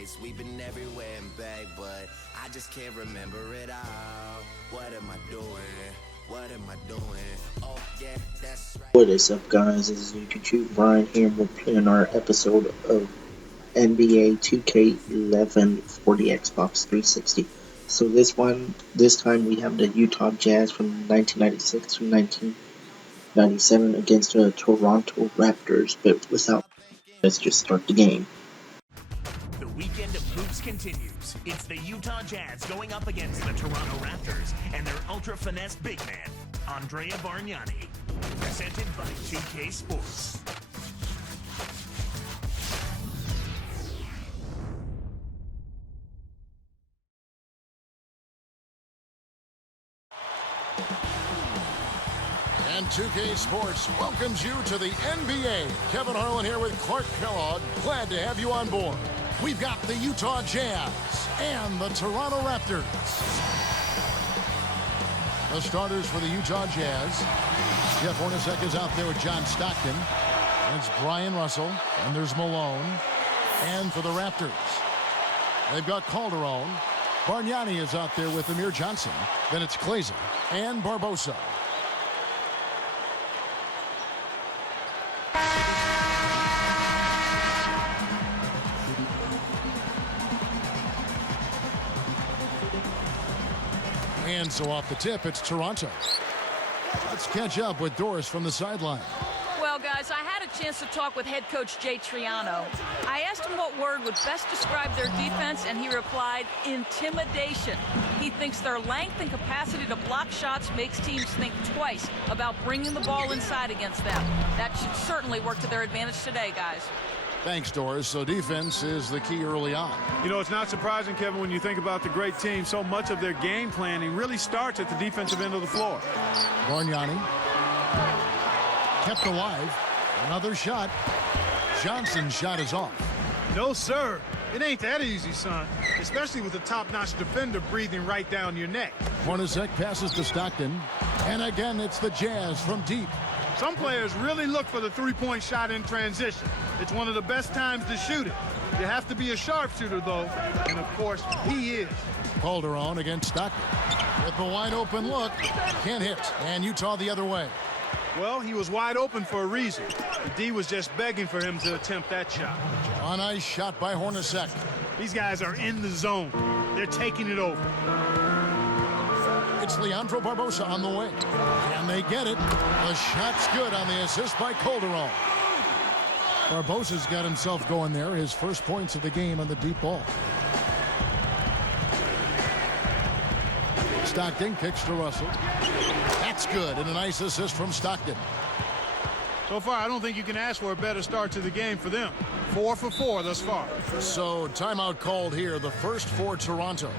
nights. We've been everywhere and back, but I just can't remember it all. What am I doing? What am I doing? Oh yeah, that's right. What is up, guys? This is YouTube Brian here. We're playing our episode of NBA 2K11 for the Xbox 360. So this time we have the Utah Jazz from 1996 to 1997 against the Toronto Raptors. But let's just start the game. The weekend of hoops continues. It's the Utah Jazz going up against the Toronto Raptors and their ultra-finesse big man, Andrea Bargnani. Presented by 2K Sports. And 2K Sports welcomes you to the NBA. Kevin Harlan here with Clark Kellogg. Glad to have you on board. We've got the Utah Jazz and the Toronto Raptors. The starters for the Utah Jazz. Jeff Hornacek is out there with John Stockton. It's Brian Russell, and there's Malone. And for the Raptors, they've got Calderon. Bargnani is out there with Amir Johnson. Then it's Glazer and Barbosa. And so off the tip, it's Toronto. Let's catch up with Doris from the sideline. Well, guys, I had a chance to talk with head coach Jay Triano. I asked him what word would best describe their defense, and he replied, intimidation. He thinks their length and capacity to block shots makes teams think twice about bringing the ball inside against them. That should certainly work to their advantage today, guys. Thanks, Doris. So defense is the key early on. You know, it's not surprising, Kevin, when you think about the great team. So much of their game planning really starts at the defensive end of the floor. Bargnani kept alive. Another shot. Johnson's shot is off. No, sir. It ain't that easy, son. Especially with a top-notch defender breathing right down your neck. Hornacek passes to Stockton. And again, it's the Jazz from deep. Some players really look for the three-point shot in transition. It's one of the best times to shoot it. You have to be a sharpshooter, though. And, of course, he is. Calderon against Stockton. With the wide-open look. Can't hit. And Utah the other way. Well, he was wide open for a reason. The D was just begging for him to attempt that shot. A nice shot by Hornacek. These guys are in the zone. They're taking it over. It's Leandro Barbosa on the way. And they get it. The shot's good on the assist by Calderon. Barbosa's got himself going there. His first points of the game on the deep ball. Stockton kicks to Russell. That's good, and a nice assist from Stockton. So far, I don't think you can ask for a better start to the game for them. 4 for 4 thus far. So, timeout called here, the first for Toronto.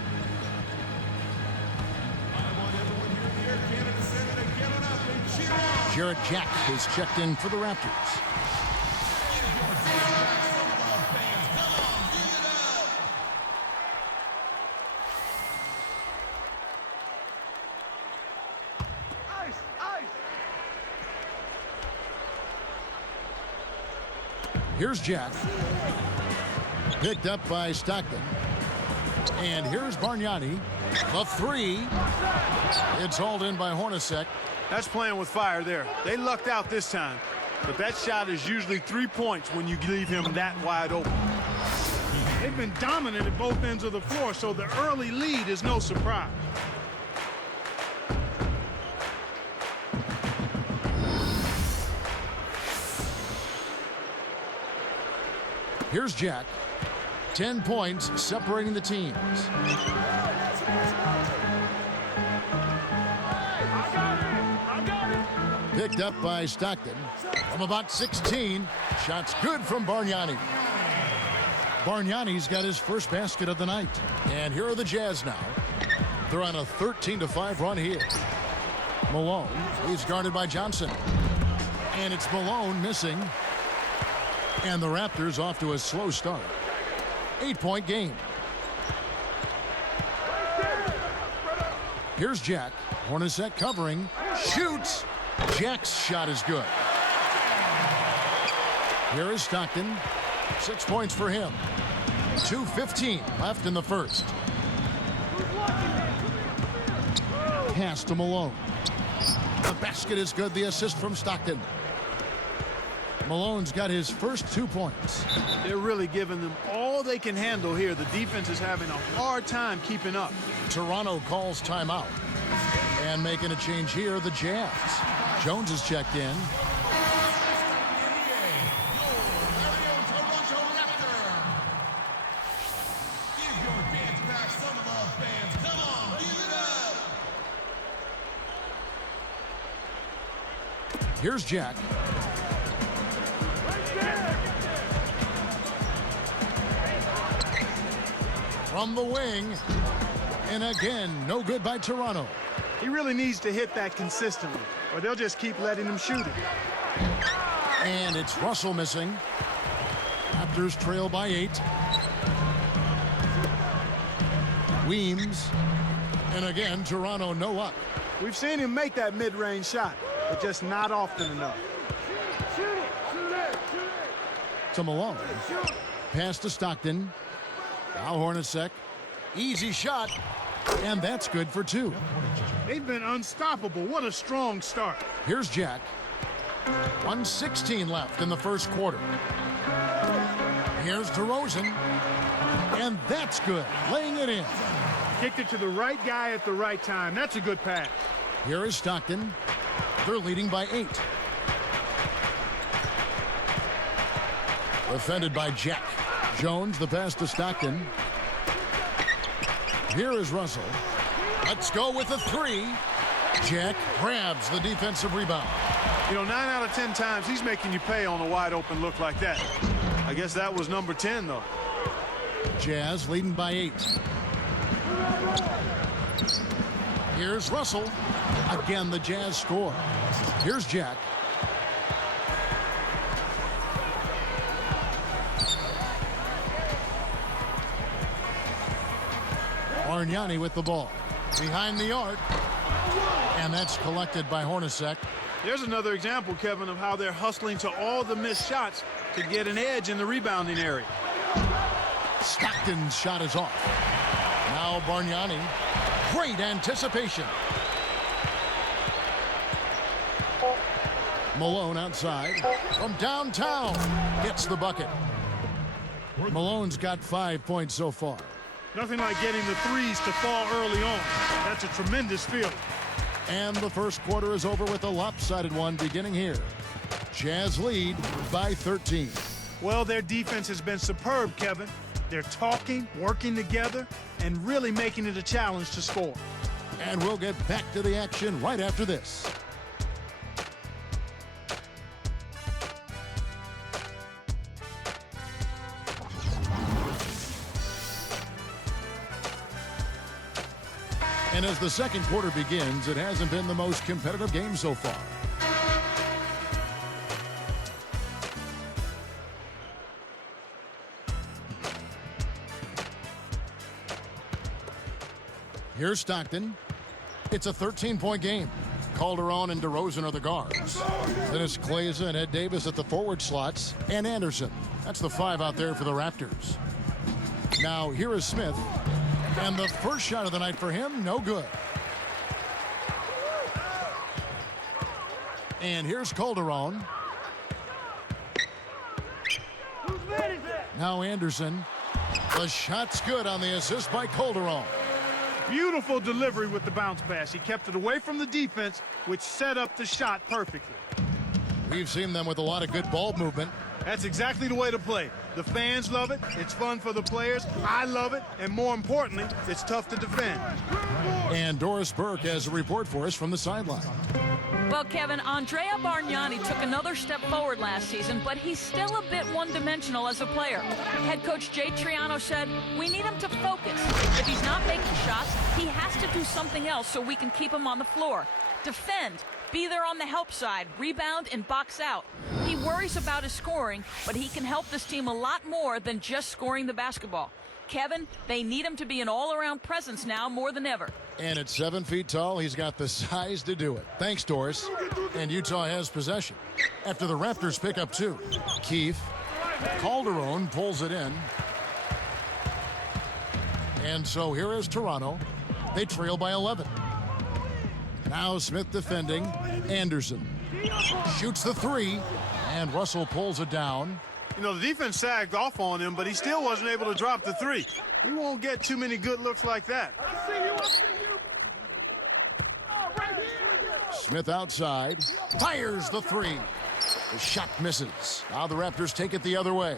Jarrett Jack is checked in for the Raptors. Here's Jack. Picked up by Stockton. And here's Bargnani. The three. It's hauled in by Hornacek. That's playing with fire there. They lucked out this time. But that shot is usually 3 points when you leave him that wide open. They've been dominant at both ends of the floor, so the early lead is no surprise. Here's Jack. 10 points separating the teams. Picked up by Stockton. From about 16. Shots good from Bargnani. Bargnani's got his first basket of the night. And here are the Jazz now. They're on a 13-5 run here. Malone. He's guarded by Johnson. And it's Malone missing. And the Raptors off to a slow start. 8-point game. Here's Jack. Hornacek covering. Shoots. Jack's shot is good. Here is Stockton. 6 points for him. 2:15 left in the first. Pass to Malone. The basket is good. The assist from Stockton. Malone's got his first 2 points. They're really giving them all they can handle here. The defense is having a hard time keeping up. Toronto calls timeout. And making a change here, the Jazz. Jones is checked in. Here's Jack. From the wing. And again, no good by Toronto. He really needs to hit that consistently, or they'll just keep letting him shoot it. And it's Russell missing. Raptors trail by 8. Weems. And again, Toronto no up. We've seen him make that mid-range shot, but just not often enough. To Malone. Pass to Stockton. Now Hornacek. Easy shot. And that's good for 2. They've been unstoppable. What a strong start. Here's Jack. 1:16 left in the first quarter. Here's DeRozan. And that's good. Laying it in. Kicked it to the right guy at the right time. That's a good pass. Here is Stockton. They're leading by 8. Defended by Jack. Jones, the pass to Stockton. Here is Russell. Let's go with a 3. Jack grabs the defensive rebound. You know, 9 out of 10 times he's making you pay on a wide open look like that. I guess that was number 10, though. Jazz leading by 8. Here's Russell. Again, the Jazz score. Here's Jack. Bargnani with the ball. Behind the arc. And that's collected by Hornacek. There's another example, Kevin, of how they're hustling to all the missed shots to get an edge in the rebounding area. Stockton's shot is off. Now Bargnani. Great anticipation. Malone outside. From downtown. Gets the bucket. Malone's got 5 points so far. Nothing like getting the threes to fall early on. That's a tremendous feeling. And the first quarter is over with a lopsided one beginning here. Jazz lead by 13. Well, their defense has been superb, Kevin. They're talking, working together, and really making it a challenge to score. And we'll get back to the action right after this. And as the second quarter begins, it hasn't been the most competitive game so far. Here's Stockton. It's a 13-point game. Calderon and DeRozan are the guards. Then it's Kleza and Ed Davis at the forward slots. And Anderson. That's the 5 out there for the Raptors. Now here is Smith. And the first shot of the night for him, no good. And here's Calderon. Now Anderson. The shot's good on the assist by Calderon. Beautiful delivery with the bounce pass. He kept it away from the defense, which set up the shot perfectly. We've seen them with a lot of good ball movement. That's exactly the way to play. The fans love it. It's fun for the players. I love it. And more importantly, it's tough to defend. And Doris Burke has a report for us from the sideline. Well, Kevin, Andrea Bargnani took another step forward last season, but he's still a bit one-dimensional as a player. Head coach Jay Triano said, we need him to focus. If he's not making shots, he has to do something else so we can keep him on the floor. Defend. Be there on the help side, rebound, and box out. He worries about his scoring, but he can help this team a lot more than just scoring the basketball. Kevin, they need him to be an all-around presence now more than ever. And at 7 feet tall, he's got the size to do it. Thanks, Doris. And Utah has possession. After the Raptors pick up 2. Keefe. Calderon pulls it in. And so here is Toronto. They trail by 11. Now Smith defending. Anderson shoots the three, and Russell pulls it down. You know, the defense sagged off on him, but he still wasn't able to drop the three. He won't get too many good looks like that. Smith outside, fires the three. The shot misses. Now the Raptors take it the other way.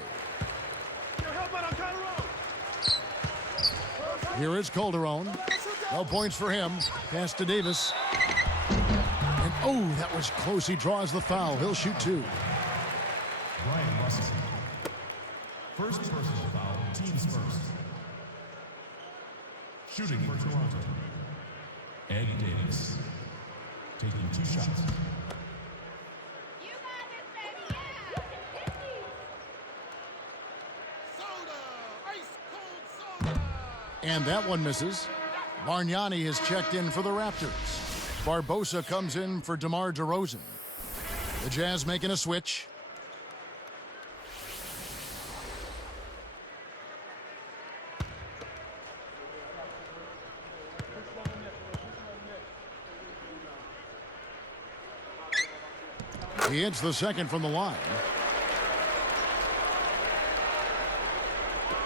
Here is Calderon. No points for him. Pass to Davis. And oh, that was close. He draws the foul. He'll shoot two. Brian Russell. First personal foul, team's first. Shooting for Toronto. Ed Davis. Taking 2 shots. You got this, baby, yeah! Soda! Ice cold soda! And that one misses. Bargnani has checked in for the Raptors. Barbosa comes in for DeMar DeRozan. The Jazz making a switch. He hits the second from the line.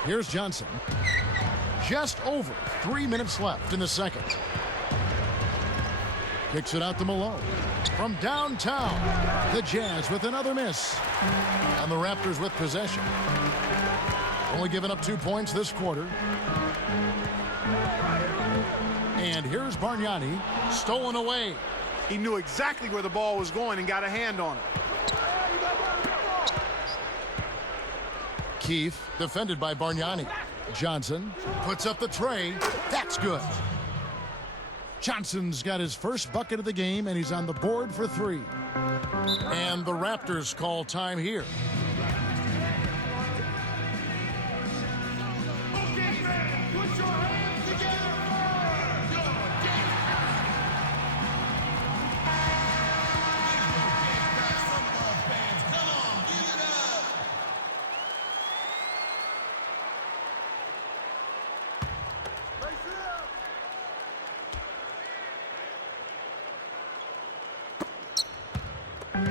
Here's Johnson. Just over 3 minutes left in the second. Kicks it out to Malone. From downtown, the Jazz with another miss. And the Raptors with possession. Only giving up 2 points this quarter. And here's Bargnani, stolen away. He knew exactly where the ball was going and got a hand on it. Keith, defended by Bargnani. Johnson puts up the tray. That's good. Johnson's got his first bucket of the game, and he's on the board for 3. And the Raptors call time here.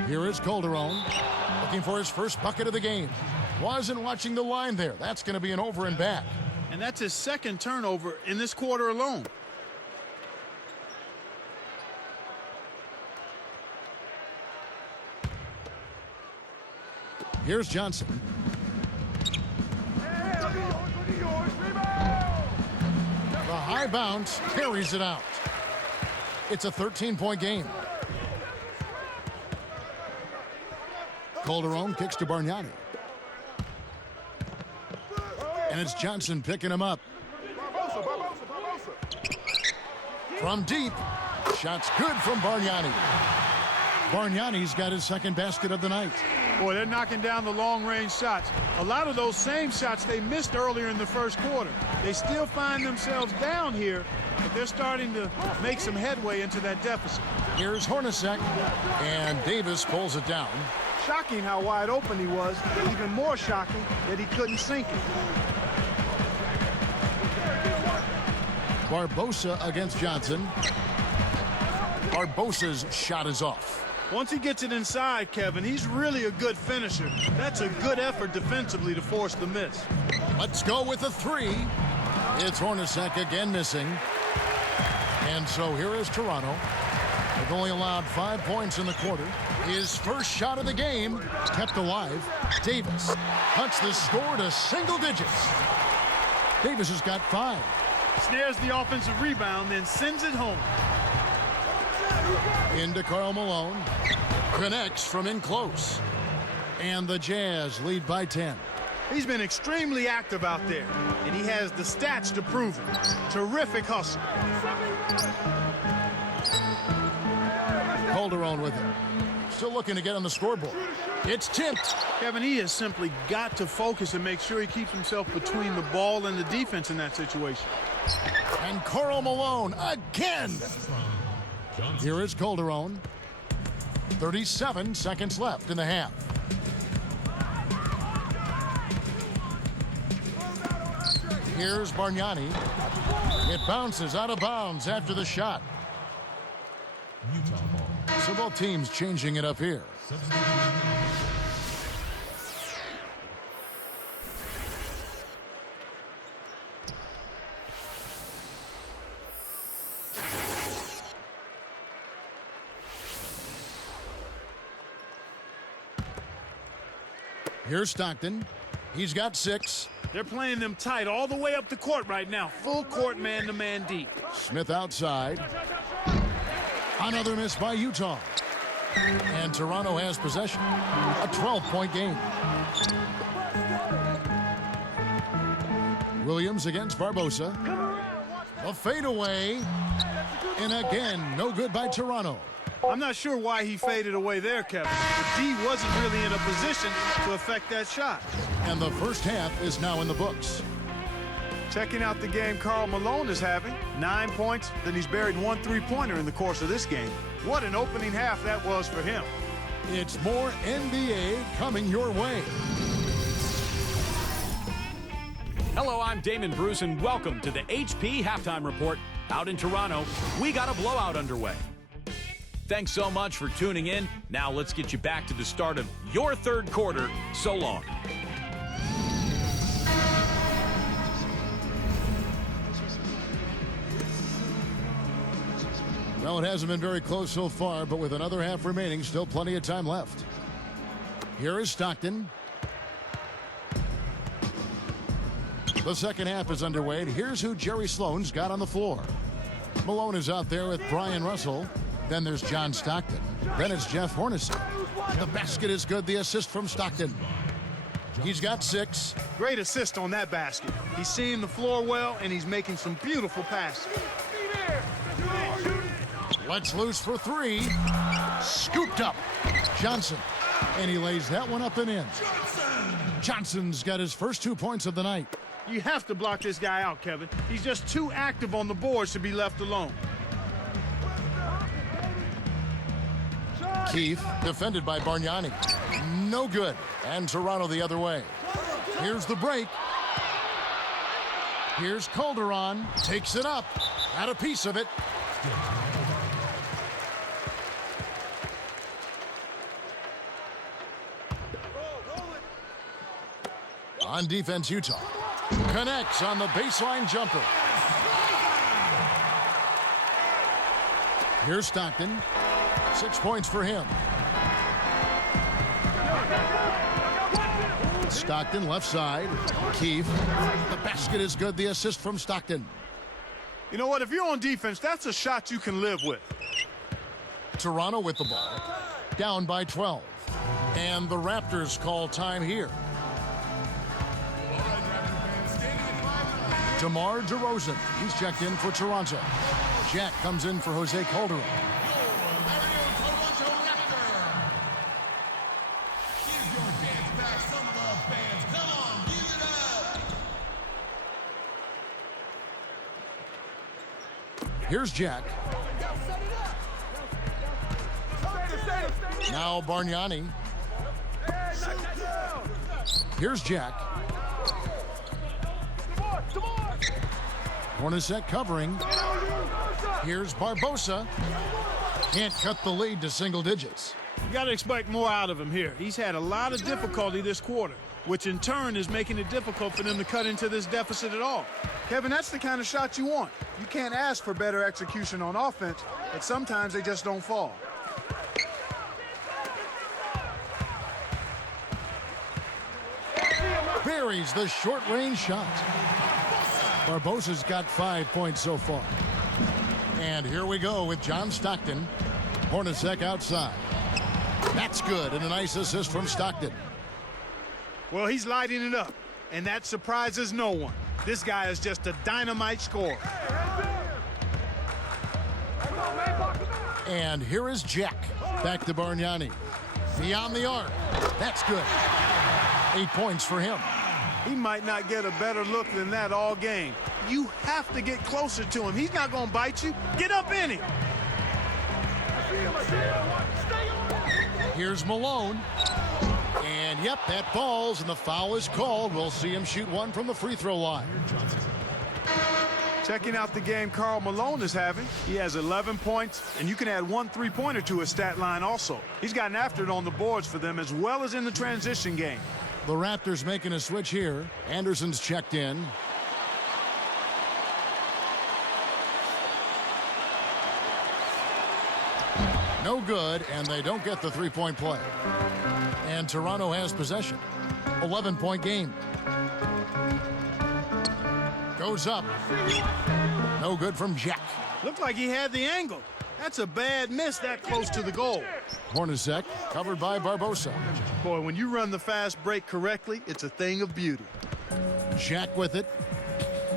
Here is Calderon, looking for his first bucket of the game. Wasn't watching the line there. That's going to be an over and back. And that's his second turnover in this quarter alone. Here's Johnson. The high bounce carries it out. It's a 13-point game. Calderon kicks to Bargnani. And it's Johnson picking him up. From deep. Shot's good from Bargnani. Bargnani's got his second basket of the night. Boy, they're knocking down the long-range shots. A lot of those same shots they missed earlier in the first quarter. They still find themselves down here, but they're starting to make some headway into that deficit. Here's Hornacek, and Davis pulls it down. Shocking how wide open he was. Even more shocking that he couldn't sink it. Barbosa against Johnson. Barbosa's shot is off. Once he gets it inside, Kevin, he's really a good finisher. That's a good effort defensively to force the miss. Let's go with a 3. It's Hornacek again missing. And so here is Toronto. They've only allowed 5 points in the quarter. His first shot of the game kept alive. Davis cuts the score to single digits. Davis has got 5. Snares the offensive rebound, then sends it home. Into Karl Malone. Connects from in close. And the Jazz lead by 10. He's been extremely active out there, and he has the stats to prove it. Terrific hustle. Calderon with it. Still looking to get on the scoreboard. It's tipped. Kevin, he has simply got to focus and make sure he keeps himself between the ball and the defense in that situation. And Karl Malone again. Here is Calderon. 37 seconds left in the half. Here's Bargnani. It bounces out of bounds after the shot. Utah ball. So both teams changing it up here. Here's Stockton. He's got 6. They're playing them tight all the way up the court right now. Full court man-to-man deep. Smith outside. Another miss by Utah. And Toronto has possession. A 12-point game. Williams against Barbosa. A fadeaway. And again, no good by Toronto. I'm not sure why he faded away there, Kevin. The D wasn't really in a position to affect that shot. And the first half is now in the books. Checking out the game Karl Malone is having. 9 points, then he's buried 1 3-pointer in the course of this game. What an opening half that was for him. It's more NBA coming your way. Hello, I'm Damon Bruce, and welcome to the HP Halftime Report. Out in Toronto, we got a blowout underway. Thanks so much for tuning in. Now let's get you back to the start of your third quarter. So long. Well, it hasn't been very close so far, but with another half remaining, still plenty of time left. Here is Stockton. The second half is underway. Here's who Jerry Sloan's got on the floor. Malone is out there with Brian Russell. Then there's John Stockton. Then it's Jeff Hornacek. The basket is good. The assist from Stockton. He's got 6. Great assist on that basket. He's seeing the floor well, and he's making some beautiful passes. Let's loose for 3. Scooped up. Johnson. And he lays that one up and in. Johnson's got his first 2 points of the night. You have to block this guy out, Kevin. He's just too active on the boards to be left alone. Keith, defended by Bargnani. No good. And Toronto the other way. Here's the break. Here's Calderon. Takes it up. Had a piece of it. On defense, Utah. Connects on the baseline jumper. Here's Stockton. 6 points for him. Stockton left side. Keith. The basket is good. The assist from Stockton. You know what? If you're on defense, that's a shot you can live with. Toronto with the ball. Down by 12. And the Raptors call time here. DeMar DeRozan. He's checked in for Toronto. Jack comes in for Jose Calderon. Here's Jack. Now Bargnani. Here's Jack. Hornacek covering. Here's Barbosa. Can't cut the lead to single digits. You got to expect more out of him here. He's had a lot of difficulty this quarter, which in turn is making it difficult for them to cut into this deficit at all. Kevin, that's the kind of shot you want. You can't ask for better execution on offense, but sometimes they just don't fall. Buries the short-range shot. Barbosa's got 5 points so far. And here we go with John Stockton. Hornacek outside. That's good, and a nice assist from Stockton. Well, he's lighting it up, and that surprises no one. This guy is just a dynamite scorer. And here is Jack. Back to Bargnani. Beyond the arc. That's good. 8 points for him. He might not get a better look than that all game. You have to get closer to him. He's not going to bite you. Get up in him. Here's Malone. And yep, that falls, and the foul is called. We'll see him shoot one from the free throw line. Checking out the game Karl Malone is having. He has 11 points, and you can add 1 3-pointer to his stat line also. He's gotten after it on the boards for them as well as in the transition game. The Raptors making a switch here. Anderson's checked in. No good, and they don't get the three-point play. And Toronto has possession. 11-point game. Goes up. No good from Jack. Looked like he had the angle. That's a bad miss that close to the goal. Hornacek covered by Barbosa. Boy, when you run the fast break correctly, it's a thing of beauty. Jack with it.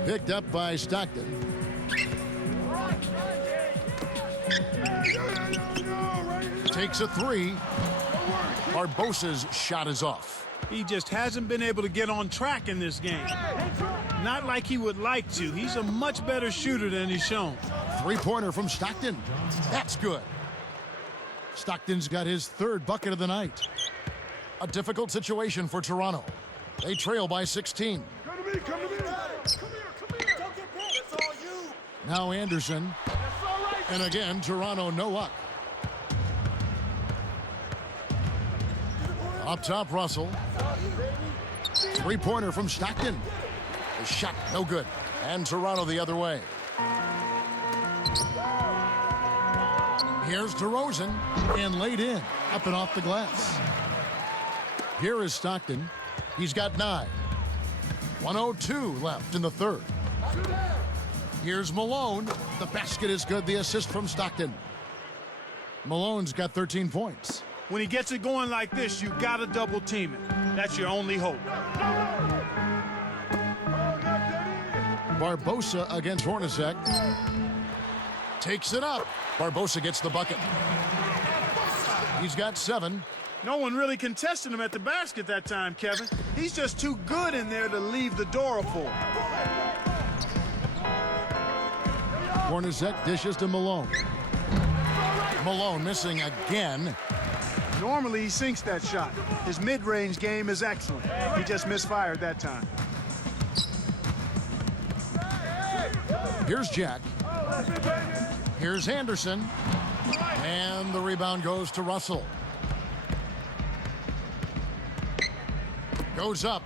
Picked up by Stockton. Takes a three. Barbosa's shot is off. He just hasn't been able to get on track in this game. Not like he would like to. He's a much better shooter than he's shown. Three-pointer from Stockton. That's good. Stockton's got his third bucket of the night. A difficult situation for Toronto. They trail by 16. Come to me, come to me. Come here. Don't get picked. It's all you. Now Anderson. That's all right. And again, Toronto no luck. Up top, Russell. Three-pointer from Stockton. The shot, no good. And Toronto the other way. Here's DeRozan, and laid in, up and off the glass. Here is Stockton. He's got 9. 1:02 left in the third. Here's Malone. The basket is good. The assist from Stockton. Malone's got 13 points. When he gets it going like this, you got to double team it. That's your only hope. Barbosa against Hornacek. Takes it up. Barbosa gets the bucket. He's got 7. No one really contested him at the basket that time, Kevin. He's just too good in there to leave the door for. Hornacek dishes to Malone. Malone missing again. Normally, he sinks that shot. His mid-range game is excellent. He just misfired that time. Here's Jack. Here's Anderson. And the rebound goes to Russell. Goes up.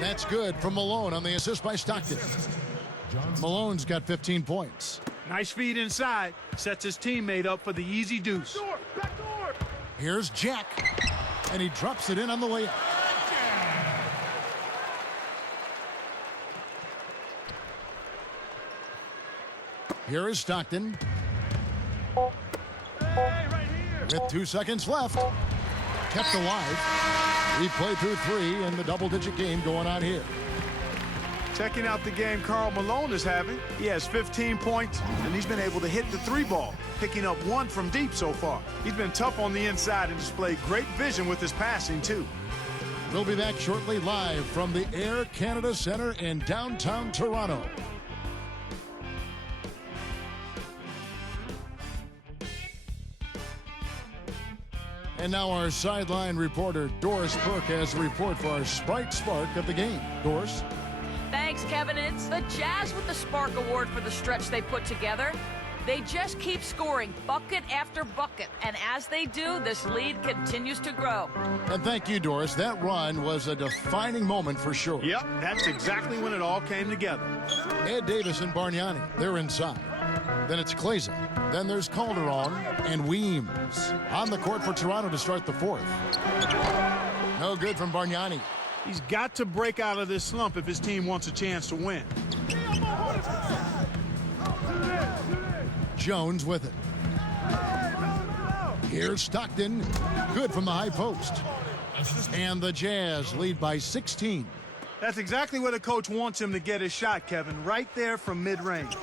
That's good from Malone on the assist by Stockton. Malone's got 15 points. Nice feed inside. Sets his teammate up for the easy deuce. Here's Jack. And he drops it in on the layup. Here is Stockton. With 2 seconds left. Kept alive. We played through 3 in the double-digit game going on here. Checking out the game Karl Malone is having. He has 15 points, and he's been able to hit the 3-ball, picking up 1 from deep so far. He's been tough on the inside and displayed great vision with his passing, too. We'll be back shortly live from the Air Canada Centre in downtown Toronto. And now our sideline reporter, Doris Burke, has a report for our Sprite Spark of the game. Doris? Thanks, Kevin. It's the Jazz with the Spark Award for the stretch they put together. They just keep scoring bucket after bucket, and as they do, this lead continues to grow. And thank you, Doris. That run was a defining moment for sure. Yep, that's exactly when it all came together. Ed Davis and Bargnani, they're inside. Then it's Kleza. Then there's Calderon and Weems. On the court for Toronto to start the fourth. No good from Bargnani. He's got to break out of this slump if his team wants a chance to win. Jones with it. Here's Stockton. Good from the high post. And the Jazz lead by 16. That's exactly where the coach wants him to get his shot, Kevin. Right there from mid-range.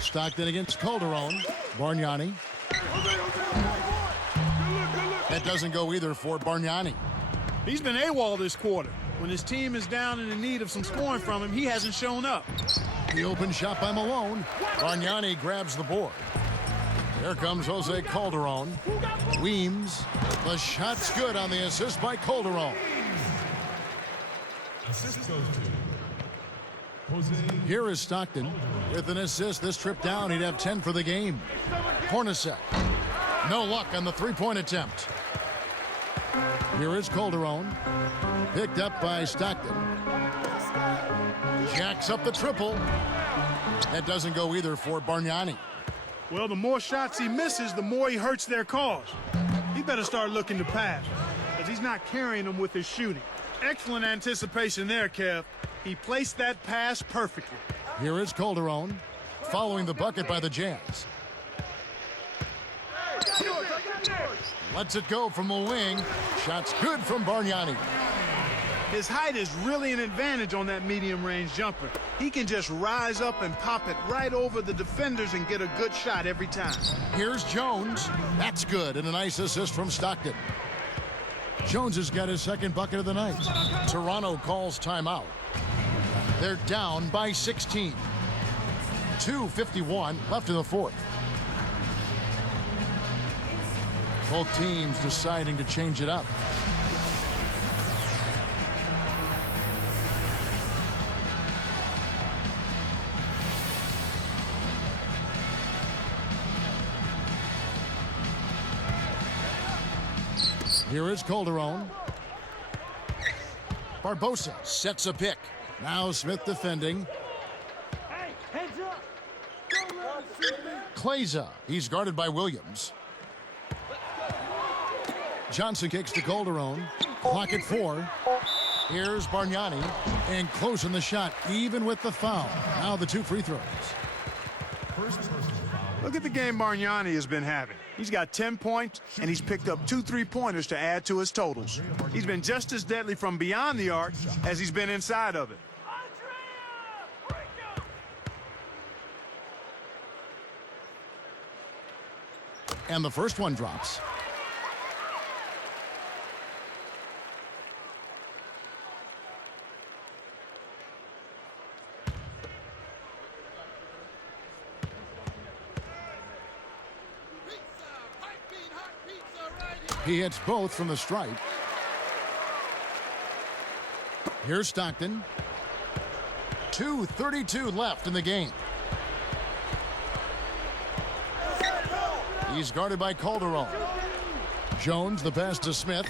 Stockton against Calderon. Bargnani. That doesn't go either for Bargnani. He's been AWOL this quarter. When his team is down and in need of some scoring from him, he hasn't shown up. The open shot by Malone. Bargnani grabs the board. Here comes Jose Calderon. Weems. The shot's good on the assist by Calderon. Assist goes to Jose. Here is Stockton with an assist. This trip down, he'd have 10 for the game. Hornacek. No luck on the three-point attempt. Here is Calderon. Picked up by Stockton. Jacks up the triple. That doesn't go either for Bargnani. Well, the more shots he misses, the more he hurts their cause. He better start looking to pass, because he's not carrying them with his shooting. Excellent anticipation there, Kev. He placed that pass perfectly. Here is Calderon, following the bucket by the Jazz. Lets it go from the wing. Shot's good from Bargnani. His height is really an advantage on that medium-range jumper. He can just rise up and pop it right over the defenders and get a good shot every time. Here's Jones. That's good, and a nice assist from Stockton. Jones has got his second bucket of the night. Toronto calls timeout. They're down by 16. 2:51 left in the fourth. Both teams deciding to change it up. Here is Calderon. Barbosa sets a pick. Now Smith defending. Hey, heads up. Don't let him see me. Kleza, he's guarded by Williams. Johnson kicks to Calderon. Clock at 4. Here's Bargnani. And closing the shot, even with the foul. Now the 2 free throws. First personal foul. Look at the game Bargnani has been having. He's got 10 points, and he's picked up 2 3-pointers to add to his totals. He's been just as deadly from beyond the arc as he's been inside of it. And the first one drops. He hits both from the stripe. Here's Stockton. 2:32 left in the game. He's guarded by Calderon. Jones, the pass to Smith.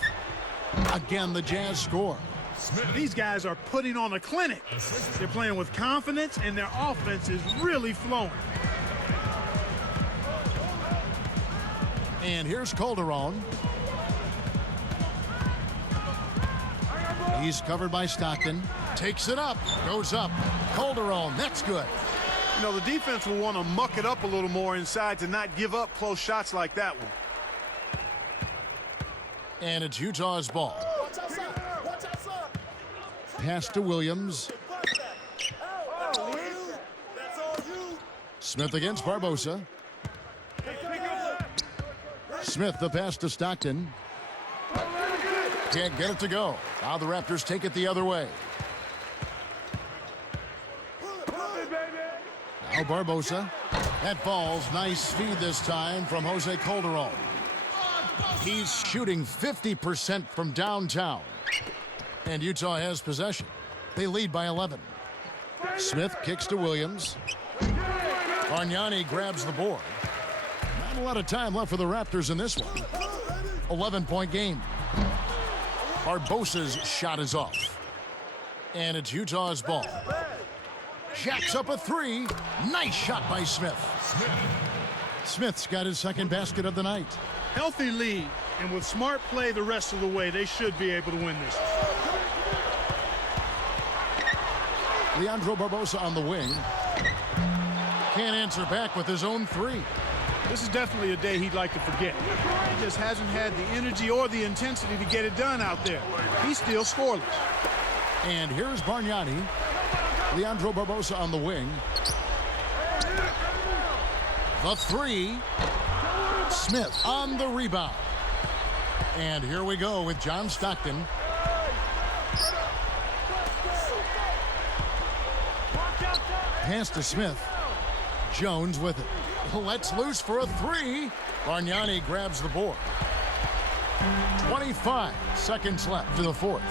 Again, the Jazz score. These guys are putting on a clinic. They're playing with confidence, and their offense is really flowing. And here's Calderon. He's covered by Stockton. Takes it up. Goes up. Calderon. That's good. You know, the defense will want to muck it up a little more inside to not give up close shots like that one. And it's Utah's ball. Watch outside. Watch outside. Pass to Williams. That's all you. Smith against Barbosa. Smith, the pass to Stockton. Can't get it to go. Now the Raptors take it the other way. Now Barbosa. That falls. Nice feed this time from Jose Calderon. He's shooting 50% from downtown. And Utah has possession. They lead by 11. Smith kicks to Williams. Bargnani grabs the board. Not a lot of time left for the Raptors in this one. 11-point game. Barbosa's shot is off. And it's Utah's ball. Jacks up a 3. Nice shot by Smith. Smith's got his second basket of the night. Healthy lead, and with smart play the rest of the way, they should be able to win this. Leandro Barbosa on the wing. Can't answer back with his own 3. This is definitely a day he'd like to forget. He just hasn't had the energy or the intensity to get it done out there. He's still scoreless. And here's Bargnani. Leandro Barbosa on the wing. The 3. Smith on the rebound. And here we go with John Stockton. Pass to Smith. Jones with it. lets loose for a three. Bargnani grabs the board. 25 seconds left to the fourth.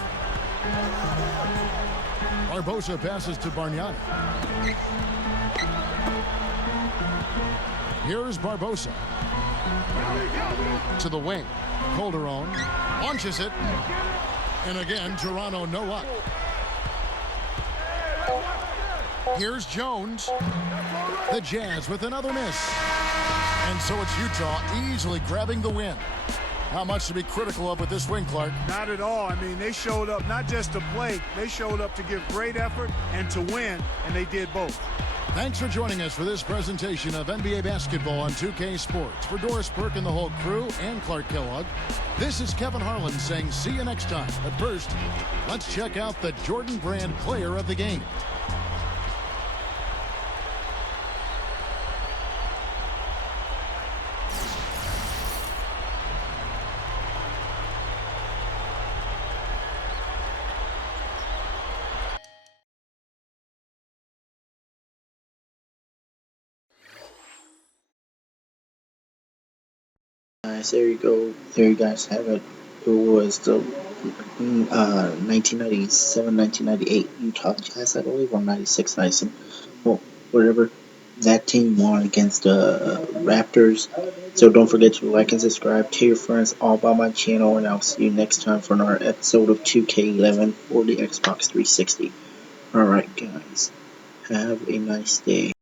Barbosa passes to Bargnani. Here's Barbosa. To the wing. Calderon launches it. And again, Toronto no up. Here's Jones. The Jazz with another miss. And so it's Utah easily grabbing the win. Not much to be critical of with this win, Clark. Not at all. I mean, they showed up not just to play, they showed up to give great effort and to win, and they did both. Thanks for joining us for this presentation of NBA basketball on 2K Sports. For Doris Burke and the whole crew and Clark Kellogg, this is Kevin Harlan saying see you next time. But first, let's check out the Jordan Brand player of the game. Guys, there you go. There you guys have it. It was the 1997-1998 Utah Jazz. I believe, or 96-97. Well, whatever. That team won against the Raptors. So don't forget to like and subscribe. Tell your friends all about my channel, and I'll see you next time for another episode of 2K11 for the Xbox 360. Alright, guys. Have a nice day.